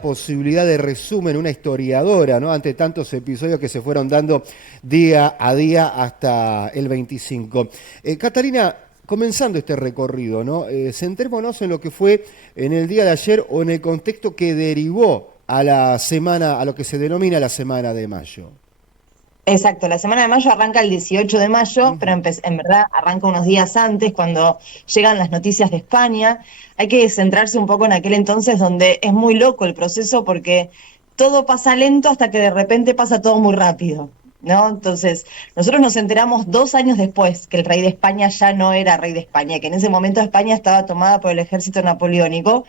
posibilidad de resumen, una historiadora, ¿no? Ante tantos episodios que se fueron dando día a día hasta el 25. Catalina, comenzando este recorrido, ¿no? Centrémonos en lo que fue en el día de ayer o en el contexto que derivó a la semana, a lo que se denomina la Semana de Mayo. Exacto, la semana de mayo arranca el 18 de mayo, pero Ujú. en verdad arranca unos días antes cuando llegan las noticias de España. Hay que centrarse un poco en aquel entonces donde es muy loco el proceso porque todo pasa lento hasta que de repente pasa todo muy rápido, ¿no? Entonces, nosotros nos enteramos 2 años después que el rey de España ya no era rey de España, que en ese momento España estaba tomada por el ejército napoleónico.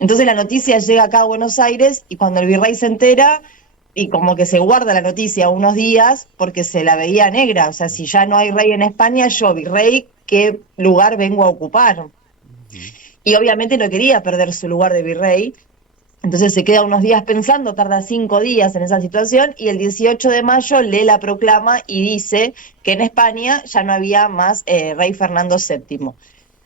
Entonces la noticia llega acá a Buenos Aires y cuando el virrey se entera y como que se guarda la noticia unos días porque se la veía negra, o sea, si ya no hay rey en España, yo, virrey, ¿qué lugar vengo a ocupar? Y obviamente no quería perder su lugar de virrey, entonces se queda unos días pensando, tarda 5 días en esa situación y el 18 de mayo lee la proclama y dice que en España ya no había más rey Fernando VII.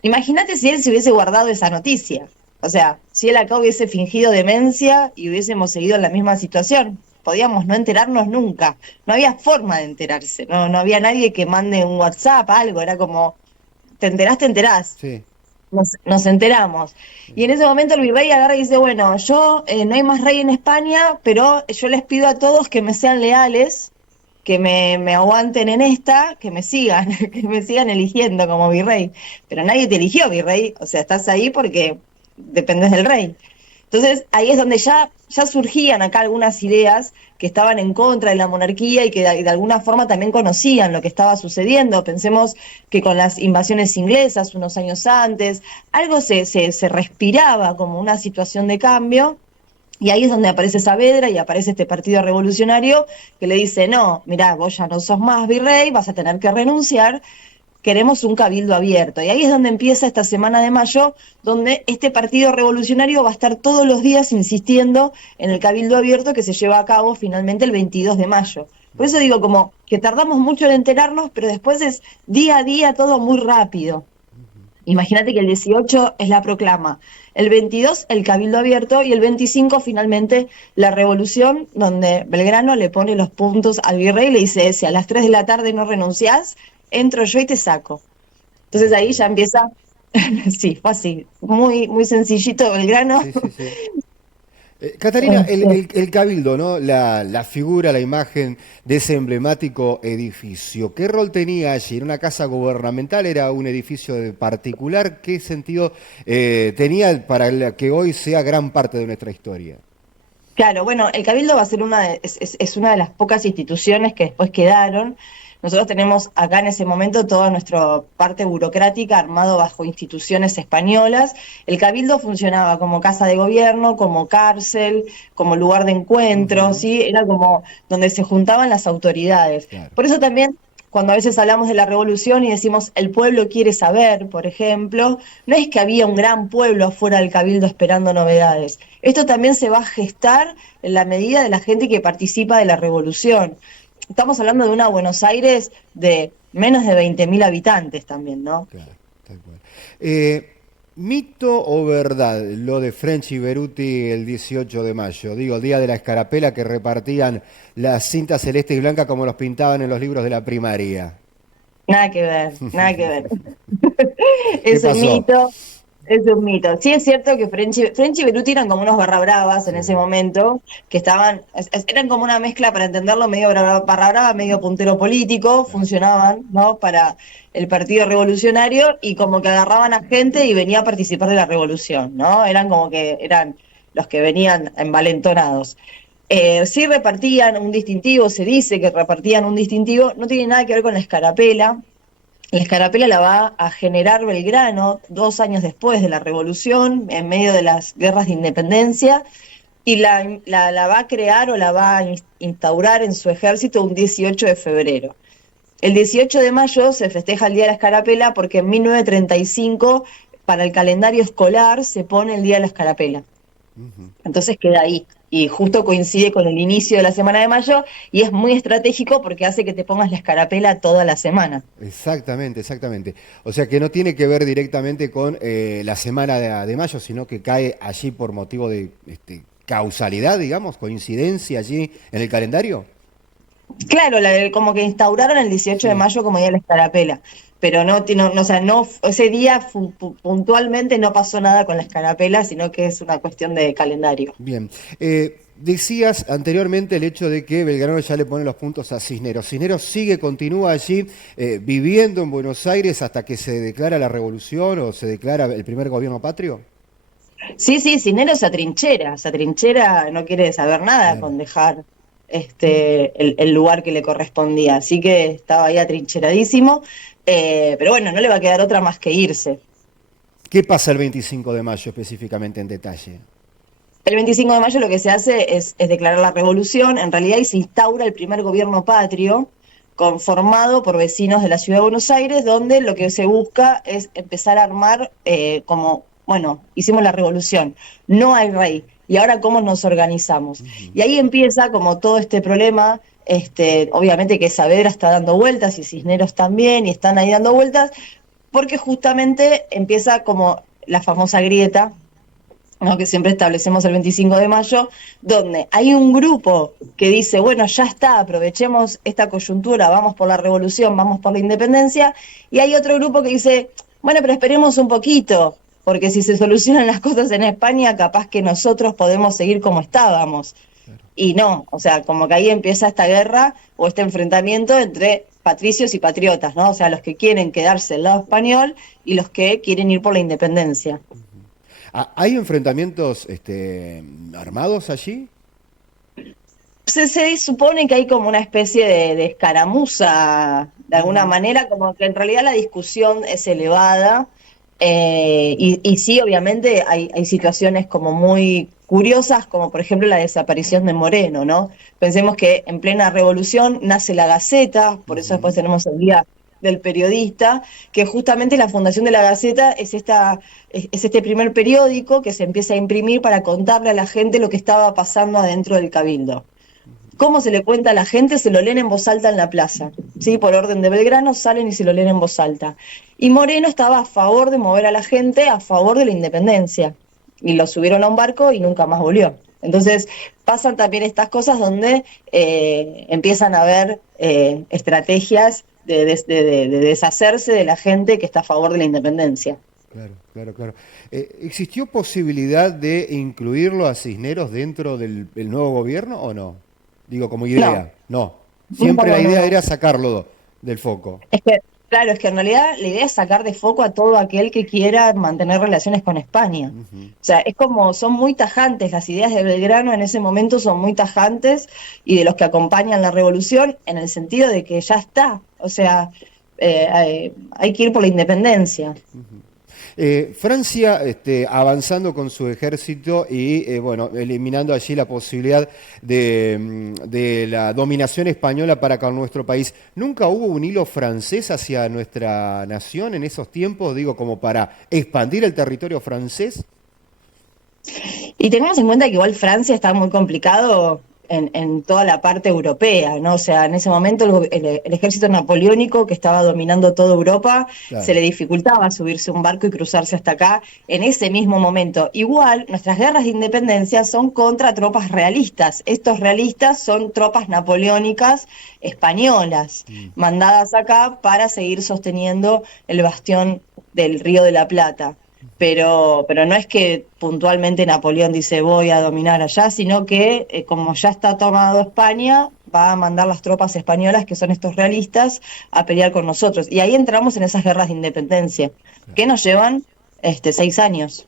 Imagínate si él se hubiese guardado esa noticia. O sea, si él acá hubiese fingido demencia y hubiésemos seguido en la misma situación, podíamos no enterarnos nunca. No había forma de enterarse, no había nadie que mande un WhatsApp, algo, era como, te enterás, te enterás. Sí. Nos enteramos. Y en ese momento el virrey agarra y dice, bueno, yo no hay más rey en España, pero yo les pido a todos que me sean leales, que me aguanten en esta, que me sigan, que me sigan eligiendo como virrey. Pero nadie te eligió virrey, o sea, estás ahí porque dependes del rey. Entonces ahí es donde ya surgían acá algunas ideas que estaban en contra de la monarquía y que de alguna forma también conocían lo que estaba sucediendo. Pensemos que con las invasiones inglesas unos años antes, algo se respiraba como una situación de cambio. Y ahí es donde aparece Saavedra y aparece este partido revolucionario que le dice, no, mirá, vos ya no sos más virrey, vas a tener que renunciar, queremos un cabildo abierto. Y ahí es donde empieza esta semana de mayo, donde este partido revolucionario va a estar todos los días insistiendo en el cabildo abierto que se lleva a cabo finalmente el 22 de mayo. Por eso digo como que tardamos mucho en enterarnos, pero después es día a día todo muy rápido. Imagínate que el 18 es la proclama, el 22 el cabildo abierto y el 25 finalmente la revolución donde Belgrano le pone los puntos al virrey y le dice, si a las 3 de la tarde no renunciás, entro yo y te saco. Entonces ahí ya empieza, sí, fue así, muy, muy sencillito Belgrano. Sí, sí, sí. Catalina, el Cabildo, ¿no? La figura, la imagen de ese emblemático edificio. ¿Qué rol tenía allí? ¿Era una casa gubernamental? ¿Era un edificio de particular? ¿Qué sentido tenía para que hoy sea gran parte de nuestra historia? Claro, bueno, el Cabildo va a ser es una de las pocas instituciones que después quedaron. Nosotros tenemos acá en ese momento toda nuestra parte burocrática armado bajo instituciones españolas. El Cabildo funcionaba como casa de gobierno, como cárcel, como lugar de encuentro, Ujú. ¿sí? Era como donde se juntaban las autoridades. Claro. Por eso también cuando a veces hablamos de la revolución y decimos el pueblo quiere saber, por ejemplo, no es que había un gran pueblo afuera del Cabildo esperando novedades. Esto también se va a gestar en la medida de la gente que participa de la revolución. Estamos hablando de una Buenos Aires de menos de 20.000 habitantes también, ¿no? Claro, tal cual. ¿Mito o verdad lo de French y Beruti el 18 de mayo? Digo, el día de la escarapela que repartían las cintas celeste y blanca como los pintaban en los libros de la primaria. Nada que ver, nada que ver. ¿Qué Es un pasó? mito, es un mito. Sí es cierto que French y Beruti eran como unos barra bravas en ese Sí. momento, que estaban, eran como una mezcla para entenderlo, medio barra brava, medio puntero político, Claro. funcionaban, ¿no? Para el Partido Revolucionario y como que agarraban a gente y venía a participar de la revolución, ¿no? Eran como que eran los que venían envalentonados. Sí repartían un distintivo, se dice que repartían un distintivo, no tiene nada que ver con la escarapela. La escarapela la va a generar Belgrano 2 años después de la revolución, en medio de las guerras de independencia, y la va a crear o la va a instaurar en su ejército un 18 de febrero. El 18 de mayo se festeja el Día de la Escarapela porque en 1935 para el calendario escolar se pone el Día de la Escarapela. Ujú. Entonces queda ahí. Y justo coincide con el inicio de la semana de mayo y es muy estratégico porque hace que te pongas la escarapela toda la semana. Exactamente, exactamente. O sea que no tiene que ver directamente con la semana de mayo, sino que cae allí por motivo de causalidad, digamos, coincidencia allí en el calendario. Claro, como que instauraron el 18 de Sí. mayo como Día de la Escarapela, pero o sea, no, ese día puntualmente no pasó nada con la escarapela, sino que es una cuestión de calendario. Bien. Decías anteriormente el hecho de que Belgrano ya le pone los puntos a Cisneros. Cisneros sigue, continúa allí viviendo en Buenos Aires hasta que se declara la revolución o se declara el primer gobierno patrio. Sí, sí, Cisneros se atrinchera, no quiere saber nada Claro. con dejar el lugar que le correspondía, así que estaba ahí atrincheradísimo, pero bueno, no le va a quedar otra más que irse. ¿Qué pasa el 25 de mayo específicamente en detalle? El 25 de mayo lo que se hace es declarar la revolución, en realidad y se instaura el primer gobierno patrio conformado por vecinos de la ciudad de Buenos Aires, donde lo que se busca es empezar a armar como, bueno, hicimos la revolución, no hay rey, y ahora cómo nos organizamos. Ujú. Y ahí empieza como todo este problema, obviamente que Saavedra está dando vueltas y Cisneros también, y están ahí dando vueltas, porque justamente empieza como la famosa grieta, ¿no?, que siempre establecemos el 25 de mayo, donde hay un grupo que dice, bueno, ya está, aprovechemos esta coyuntura, vamos por la revolución, vamos por la independencia, y hay otro grupo que dice, bueno, pero esperemos un poquito, porque si se solucionan las cosas en España, capaz que nosotros podemos seguir como estábamos. Claro. Y no, o sea, como que ahí empieza esta guerra o este enfrentamiento entre patricios y patriotas, ¿no? O sea, los que quieren quedarse del lado español y los que quieren ir por la independencia. ¿Hay enfrentamientos armados allí? Se supone que hay como una especie de escaramuza, de alguna Ujú. manera, como que en realidad la discusión es elevada, y sí, obviamente hay situaciones como muy curiosas, como por ejemplo la desaparición de Moreno, ¿no? Pensemos que en plena revolución nace la Gaceta, por eso después Ujú. tenemos el Día del Periodista, que justamente la fundación de la Gaceta es este primer periódico que se empieza a imprimir para contarle a la gente lo que estaba pasando adentro del Cabildo. ¿Cómo se le cuenta a la gente? Se lo leen en voz alta en la plaza. ¿Sí? Por orden de Belgrano salen y se lo leen en voz alta. Y Moreno estaba a favor de mover a la gente, a favor de la independencia. Y lo subieron a un barco y nunca más volvió. Entonces pasan también estas cosas donde empiezan a haber estrategias de deshacerse de la gente que está a favor de la independencia. Claro, claro, claro. ¿Existió posibilidad de incluirlo a Cisneros dentro del nuevo gobierno o no? Digo, como No, idea. No. no, Siempre la no, no, idea no. era sacarlo del foco. Es que, claro, es que en realidad la idea es sacar de foco a todo aquel que quiera mantener relaciones con España. Ujú. O sea, es como, son muy tajantes, las ideas de Belgrano en ese momento son muy tajantes y de los que acompañan la revolución en el sentido de que ya está. O sea, hay que ir por la independencia. Francia avanzando con su ejército y bueno, eliminando allí la posibilidad de la dominación española para con nuestro país. ¿Nunca hubo un hilo francés hacia nuestra nación en esos tiempos, digo, como para expandir el territorio francés? Y tengamos en cuenta que igual Francia está muy complicado en toda la parte europea, ¿no? O sea, en ese momento el ejército napoleónico que estaba dominando toda Europa se Claro. le dificultaba subirse a un barco y cruzarse hasta acá en ese mismo momento. Igual, nuestras guerras de independencia son contra tropas realistas. Estos realistas son tropas napoleónicas españolas, Mm. mandadas acá para seguir sosteniendo el bastión del Río de la Plata. Pero no es que puntualmente Napoleón dice voy a dominar allá, sino que como ya está tomado España, va a mandar las tropas españolas, que son estos realistas, a pelear con nosotros. Y ahí entramos en esas guerras de independencia, que nos llevan 6 años.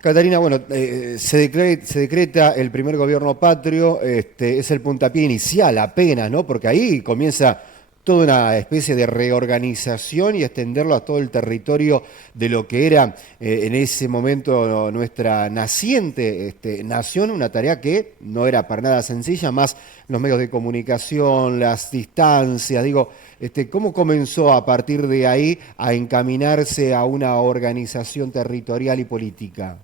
Catarina, bueno, se decreta el primer gobierno patrio, es el puntapié inicial apenas, ¿no? Porque ahí comienza toda una especie de reorganización y extenderlo a todo el territorio de lo que era en ese momento nuestra naciente nación, una tarea que no era para nada sencilla, más los medios de comunicación, las distancias, digo, ¿cómo comenzó a partir de ahí a encaminarse a una organización territorial y política?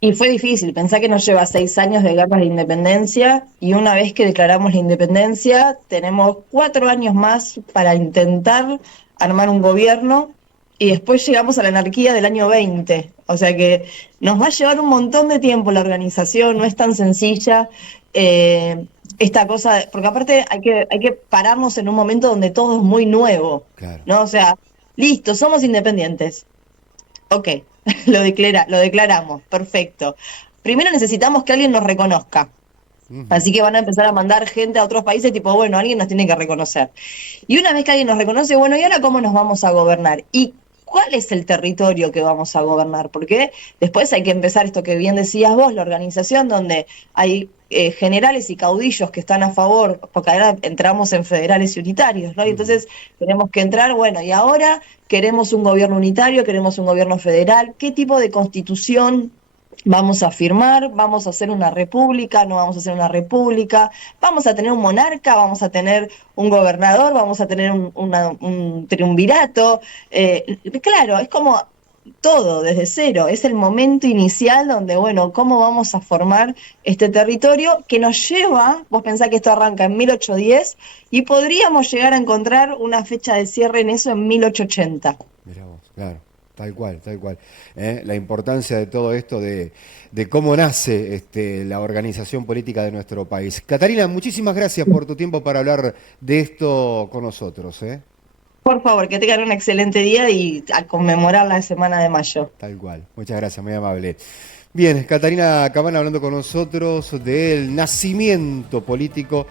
Y fue difícil, pensá que nos lleva 6 años de guerras de independencia y una vez que declaramos la independencia tenemos 4 años más para intentar armar un gobierno y después llegamos a la anarquía del año 20. O sea que nos va a llevar un montón de tiempo la organización, no es tan sencilla. Esta cosa, porque aparte hay que pararnos en un momento donde todo es muy nuevo, Claro. ¿no? O sea, listo, somos independientes. Ok, lo declaramos, perfecto. Primero necesitamos que alguien nos reconozca. Ujú. Así que van a empezar a mandar gente a otros países, tipo, bueno, alguien nos tiene que reconocer. Y una vez que alguien nos reconoce, bueno, ¿y ahora cómo nos vamos a gobernar? ¿Y cuál es el territorio que vamos a gobernar? Porque después hay que empezar esto que bien decías vos, la organización donde hay generales y caudillos que están a favor, porque ahora entramos en federales y unitarios, ¿no? Y Ujú. entonces tenemos que entrar, bueno, y ahora queremos un gobierno unitario, queremos un gobierno federal, ¿qué tipo de constitución vamos a firmar? ¿Vamos a hacer una república? ¿No vamos a hacer una república? ¿Vamos a tener un monarca? ¿Vamos a tener un gobernador? ¿Vamos a tener un triunvirato? Claro, es como todo desde cero. Es el momento inicial donde, bueno, ¿cómo vamos a formar este territorio que nos lleva? Vos pensás que esto arranca en 1810 y podríamos llegar a encontrar una fecha de cierre en eso en 1880. Mirá vos, claro, tal cual, tal cual. La importancia de todo esto, de cómo nace la organización política de nuestro país. Catarina, muchísimas gracias por tu tiempo para hablar de esto con nosotros. Por favor, que tengan un excelente día y a conmemorar la semana de mayo. Tal cual, muchas gracias, muy amable. Bien, Catarina Cabana hablando con nosotros del nacimiento político